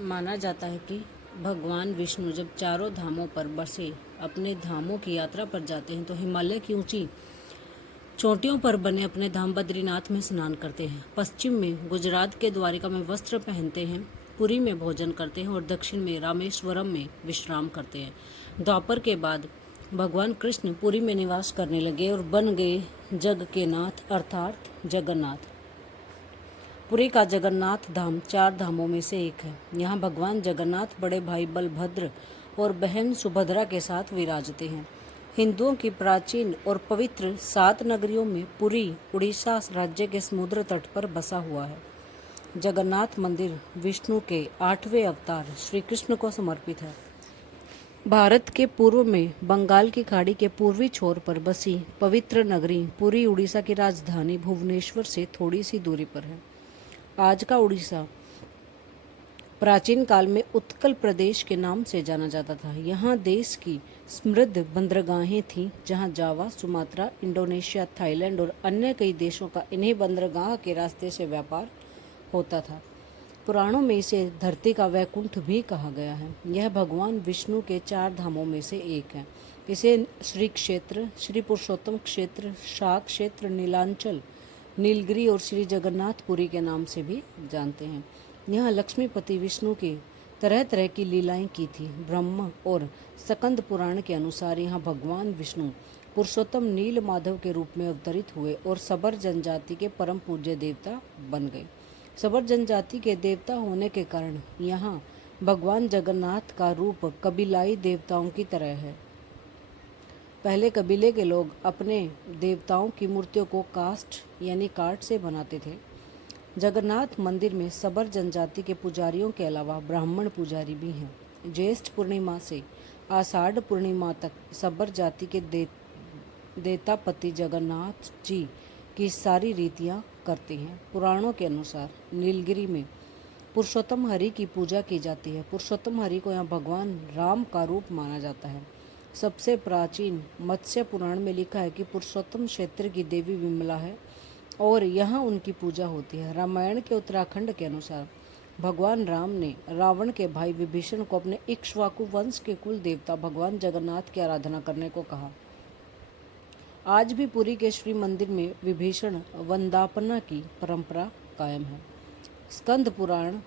माना जाता है कि भगवान विष्णु जब चारों धामों पर बसे अपने धामों की यात्रा पर जाते हैं तो हिमालय की ऊंची चोटियों पर बने अपने धाम बद्रीनाथ में स्नान करते हैं। पश्चिम में गुजरात के द्वारिका में वस्त्र पहनते हैं, पुरी में भोजन करते हैं और दक्षिण में रामेश्वरम में विश्राम करते हैं। द्वापर के बाद भगवान कृष्ण पुरी में निवास करने लगे और बन गए जग के नाथ अर्थात जगन्नाथ। पुरी का जगन्नाथ धाम चार धामों में से एक है। यहाँ भगवान जगन्नाथ बड़े भाई बलभद्र और बहन सुभद्रा के साथ विराजते हैं। हिंदुओं की प्राचीन और पवित्र 7 नगरियों में पुरी उड़ीसा राज्य के समुद्र तट पर बसा हुआ है। जगन्नाथ मंदिर विष्णु के 8वें अवतार श्री कृष्ण को समर्पित है। भारत के पूर्व में बंगाल की खाड़ी के पूर्वी छोर पर बसी पवित्र नगरी पुरी उड़ीसा की राजधानी भुवनेश्वर से थोड़ी सी दूरी पर है। आज का उड़ीसा प्राचीन काल में उत्कल प्रदेश के नाम से जाना जाता था। यहाँ देश की समृद्ध बंदरगाहें थीं, जहाँ जावा, सुमात्रा, इंडोनेशिया, थाईलैंड और अन्य कई देशों का इन्हीं बंदरगाह के रास्ते से व्यापार होता था। पुराणों में इसे धरती का वैकुंठ भी कहा गया है। यह भगवान विष्णु के 4 धामों में से एक है। इसे श्री क्षेत्र, श्री पुरुषोत्तम क्षेत्र, शाक क्षेत्र, नीलांचल, नीलगिरी और श्री जगन्नाथपुरी के नाम से भी जानते हैं। यहाँ लक्ष्मीपति विष्णु की तरह तरह की लीलाएं की थी। ब्रह्म और स्कंद पुराण के अनुसार यहाँ भगवान विष्णु पुरुषोत्तम नील माधव के रूप में अवतरित हुए और सबर जनजाति के परम पूज्य देवता बन गए। सबर जनजाति के देवता होने के कारण यहाँ भगवान जगन्नाथ का रूप कबीलाई देवताओं की तरह है। पहले कबीले के लोग अपने देवताओं की मूर्तियों को कास्ट यानी काठ से बनाते थे। जगन्नाथ मंदिर में सबर जनजाति के पुजारियों के अलावा ब्राह्मण पुजारी भी हैं। ज्येष्ठ पूर्णिमा से आषाढ़ पूर्णिमा तक सबर जाति के देवतापति जगन्नाथ जी की सारी रीतियां करते हैं। पुराणों के अनुसार नीलगिरी में पुरुषोत्तम हरि की पूजा की जाती है। पुरुषोत्तम हरि को यहाँ भगवान राम का रूप माना जाता है। सबसे प्राचीन मत्स्य पुराण में लिखा है कि पुरुषोत्तम क्षेत्र की देवी विमला है और यहाँ उनकी पूजा होती है। रामायण के उत्तराखंड के अनुसार भगवान राम ने रावण के भाई विभीषण को अपने इक्ष्वाकु वंश के कुल देवता भगवान जगन्नाथ की आराधना करने को कहा। आज भी पुरी के श्री मंदिर में विभीषण वंदापना की परंपरा कायम है। स्कंद पुराण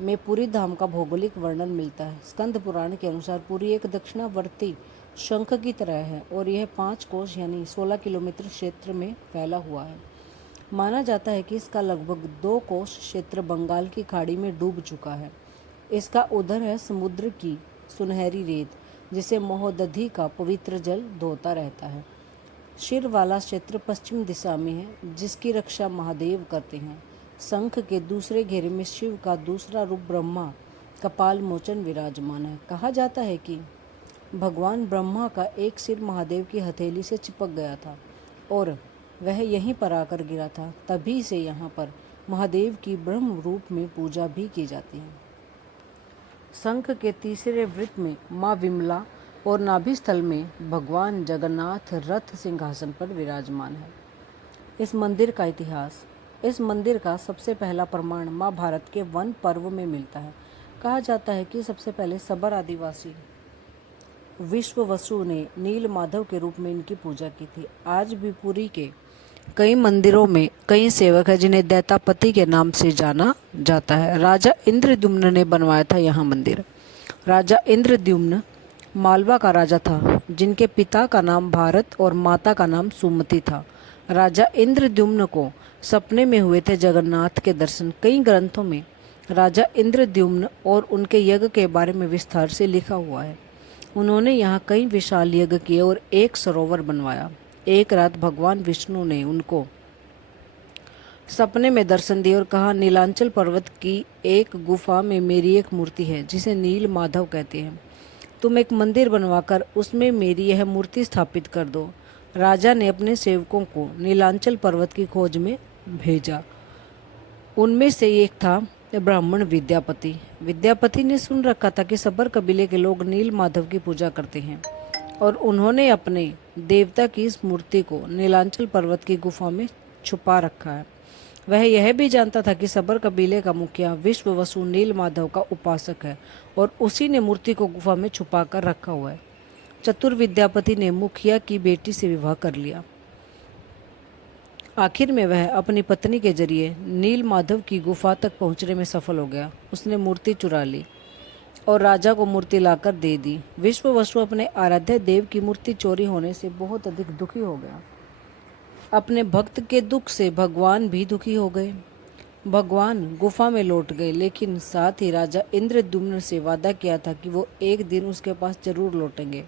में पुरी धाम का भौगोलिक वर्णन मिलता है। स्कंद पुराण के अनुसार पुरी एक दक्षिणावर्ती शंख की तरह है और यह 5 कोस यानी 16 किलोमीटर क्षेत्र में फैला हुआ है। माना जाता है कि इसका लगभग 2 कोस क्षेत्र बंगाल की खाड़ी में डूब चुका है। इसका उदर है समुद्र की सुनहरी रेत, जिसे महोदधि का पवित्र जल धोता रहता है। शिर वाला क्षेत्र पश्चिम दिशा में है, जिसकी रक्षा महादेव करते हैं। शंख के दूसरे घेरे में शिव का दूसरा रूप ब्रह्मा कपाल मोचन विराजमान है। कहा जाता है कि भगवान ब्रह्मा का एक सिर महादेव की हथेली से चिपक गया था और वह यहीं पर आकर गिरा था। तभी से यहाँ पर महादेव की ब्रह्म रूप में पूजा भी की जाती है। शंख के तीसरे वृत्त में माँ विमला और नाभि स्थल में भगवान जगन्नाथ रथ सिंहासन पर विराजमान है। इस मंदिर का इतिहास। इस मंदिर का सबसे पहला प्रमाण महाभारत के वन पर्व में मिलता है। कहा जाता है कि सबसे पहले सबर आदिवासी विश्ववसु ने नील माधव के रूप में इनकी पूजा की थी। आज भी पुरी के कई मंदिरों में कई सेवक हैं जिन्हें दैतापति के नाम से जाना जाता है। राजा इंद्रद्युम्न ने बनवाया था यहाँ मंदिर। राजा इंद्रद्युम्न मालवा का राजा था, जिनके पिता का नाम भारत और माता का नाम सुमति था। राजा इंद्रद्युम्न को सपने में हुए थे जगन्नाथ के दर्शन। कई ग्रंथों में राजा इंद्रद्युम्न और उनके यज्ञ के बारे में विस्तार से लिखा हुआ है। उन्होंने यहाँ कई विशाल यज्ञ किए और एक सरोवर बनवाया। एक रात भगवान विष्णु ने उनको सपने में दर्शन दिए और कहा, नीलांचल पर्वत की एक गुफा में मेरी एक मूर्ति है जिसे नील माधव कहते हैं। तुम एक मंदिर बनवाकर उसमें मेरी यह मूर्ति स्थापित कर दो। राजा ने अपने सेवकों को नीलांचल पर्वत की खोज में भेजा। उनमें से एक था ब्राह्मण विद्यापति। विद्यापति ने सुन रखा था कि सबर कबीले के लोग नील माधव की पूजा करते हैं और उन्होंने अपने देवता की इस मूर्ति को नीलांचल पर्वत की गुफा में छुपा रखा है। वह यह भी जानता था कि सबर कबीले का मुखिया विश्ववसु नील माधव का उपासक है और उसी ने मूर्ति को गुफा में छुपा कर रखा हुआ है। चतुर विद्यापति ने मुखिया की बेटी से विवाह कर लिया। आखिर में वह अपनी पत्नी के जरिए नील माधव की गुफा तक पहुंचने में सफल हो गया। उसने मूर्ति चुरा ली और राजा को मूर्ति लाकर दे दी। विश्ववसु अपने आराध्य देव की मूर्ति चोरी होने से बहुत अधिक दुखी हो गया। अपने भक्त के दुख से भगवान भी दुखी हो गए। भगवान गुफा में लौट गए, लेकिन साथ ही राजा इंद्रद्युम्न से वादा किया था कि वो एक दिन उसके पास जरूर लौटेंगे,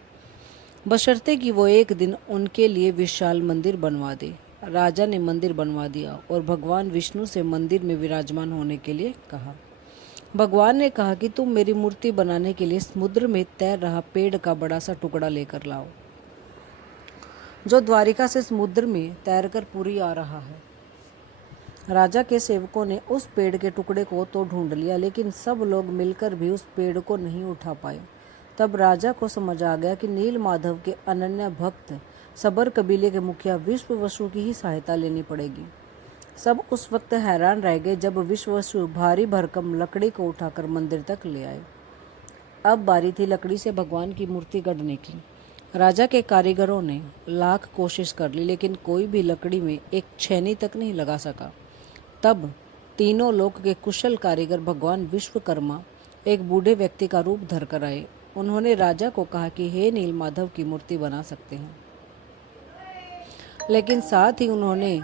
बशर्ते कि वो एक दिन उनके लिए विशाल मंदिर बनवा दे। राजा ने मंदिर बनवा दिया और भगवान विष्णु से मंदिर में विराजमान होने के लिए कहा। भगवान ने कहा कि तुम मेरी मूर्ति बनाने के लिए समुद्र में तैर रहा पेड़ का बड़ा सा टुकड़ा लेकर लाओ, जो द्वारिका से समुद्र में तैरकर पुरी आ रहा है। राजा के सेवकों ने उस पेड़ के टुकड़े को तो ढूंढ लिया, लेकिन सब लोग मिलकर भी उस पेड़ को नहीं उठा पाए। तब राजा को समझ आ गया कि नील माधव के अनन्य भक्त सबर कबीले के मुखिया विश्ववसु की ही सहायता लेनी पड़ेगी। सब उस वक्त हैरान रह गए जब विश्ववसु भारी भरकम लकड़ी को उठाकर मंदिर तक ले आए। अब बारी थी लकड़ी से भगवान की मूर्ति गढ़ने की। राजा के कारीगरों ने लाख कोशिश कर ली, लेकिन कोई भी लकड़ी में एक छेनी तक नहीं लगा सका। तब तीनों लोक के कुशल कारीगर भगवान विश्वकर्मा एक बूढ़े व्यक्ति का रूप धरकर आए। उन्होंने राजा को कहा कि हे नील माधव की मूर्ति बना सकते हैं, लेकिन साथ ही उन्होंने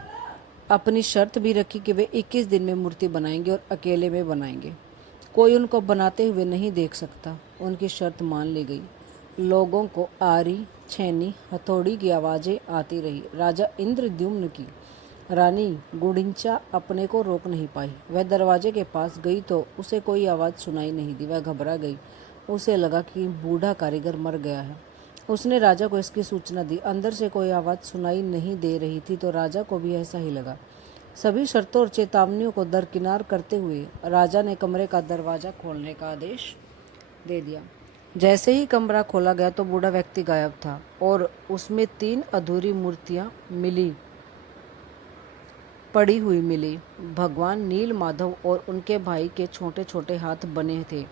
अपनी शर्त भी रखी कि वे 21 दिन में मूर्ति बनाएंगे और अकेले में बनाएंगे। कोई उनको बनाते हुए नहीं देख सकता। उनकी शर्त मान ली गई। लोगों को आरी, छेनी, हथौड़ी की आवाज़ें आती रही। राजा इंद्रद्युम्न की रानी गुडिंचा अपने को रोक नहीं पाई। वह दरवाजे के पास गई तो उसे कोई आवाज़ सुनाई नहीं दी। वह घबरा गई। उसे लगा कि बूढ़ा कारीगर मर गया है। उसने राजा को इसकी सूचना दी। अंदर से कोई आवाज़ सुनाई नहीं दे रही थी, तो राजा को भी ऐसा ही लगा। सभी शर्तों और चेतावनियों को दरकिनार करते हुए राजा ने कमरे का दरवाज़ा खोलने का आदेश दे दिया। जैसे ही कमरा खोला गया तो बूढ़ा व्यक्ति गायब था और उसमें 3 अधूरी मूर्तियां पड़ी हुई मिली। भगवान नील माधव और उनके भाई के छोटे छोटे हाथ बने थे,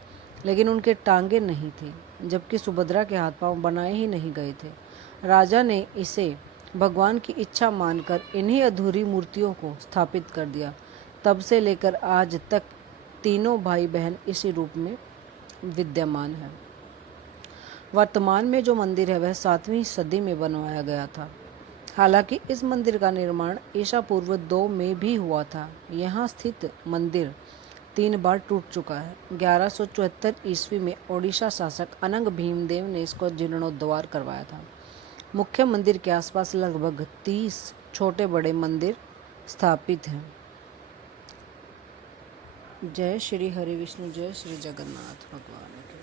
लेकिन उनके टांगे नहीं थे, जबकि सुभद्रा के हाथ पांव बनाए ही नहीं गए थे। राजा ने इसे भगवान की इच्छा मानकर इन्हीं अधूरी मूर्तियों को स्थापित कर दिया। तब से लेकर आज तक तीनों भाई बहन इसी रूप में विद्यमान है। वर्तमान में जो मंदिर है वह 7वीं सदी में बनवाया गया था। हालांकि इस मंदिर का निर्माण ईसा पूर्व 2 में भी हुआ था। यहाँ स्थित मंदिर 3 बार टूट चुका है। 1174 ईस्वी में ओडिशा शासक अनंग भीमदेव ने इसको जीर्णोद्धार करवाया था। मुख्य मंदिर के आसपास लगभग 30 छोटे बड़े मंदिर स्थापित हैं। जय श्री हरि विष्णु, जय श्री जगन्नाथ भगवान की।